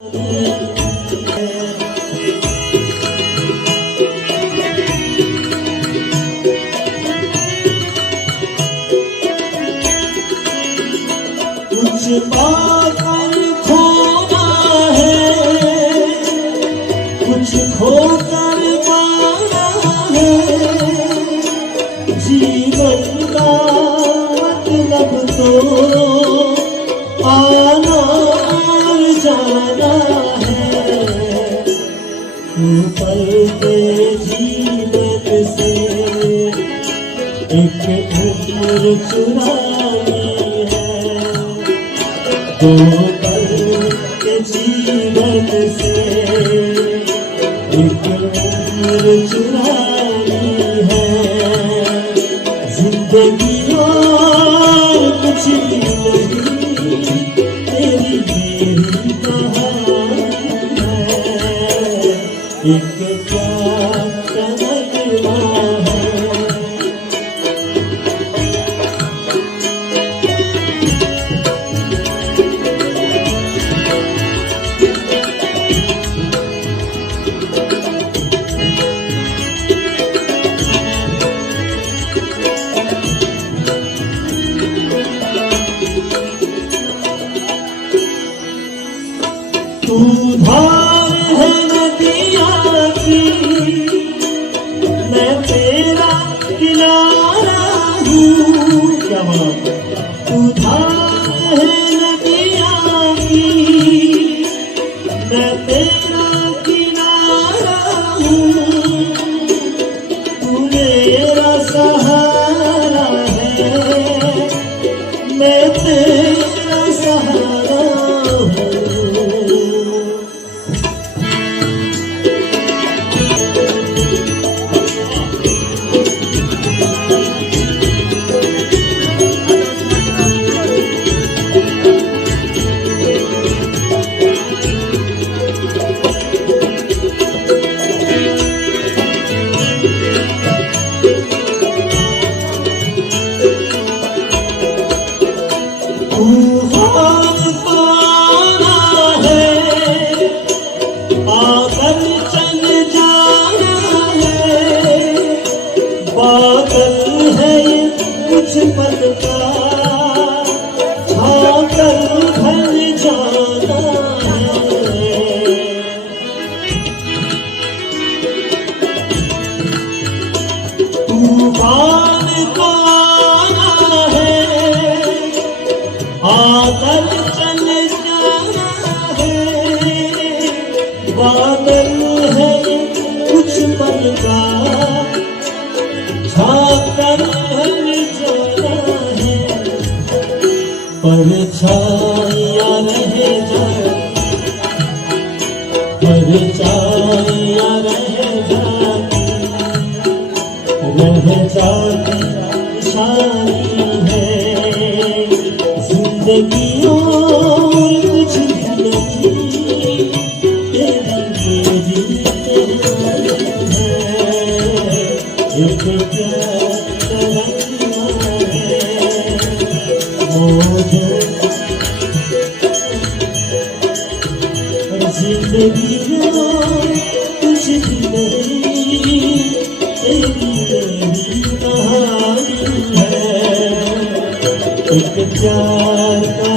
कुछ पाकर खोना है, कुछ खोकर पाना है। जीवन का मतलब तो आना और जाना है। ऊपर के जीवन से एक उम्र चुरानी है। दो पल के जीवन से एक उम्र चुरानी है। जिंदगी और कुछ भी नहीं, तेरी मेरी कहानी है। एक प्यार का नगमा है। तू धार है नदिया की, मैं तेरा किनारा हूँ। क्या बात, तू धार है नदिया की, मैं तेरा किनारा हूँ। तू मेरा सहारा है, मैं तेरा सहारा हूँ। तूफान को आना है, आकर चल जाना है। बादल है कुछ पल का, छाकर ढल जाना है। तूफान को आना है, आकर चल जाना है। बादल है कुछ पल का, छाकर ढल जाना है। परछाइयां रह जाए, परछाइयां रह जाती, रह जाती निशानी है। जिंदगी और कुछ भी नहीं, तेरी मेरी कहानी है। एक प्यार का नगमा है। जिंदगी और कुछ भी नहीं, तेरी मेरी कहानी है। एक प्यार का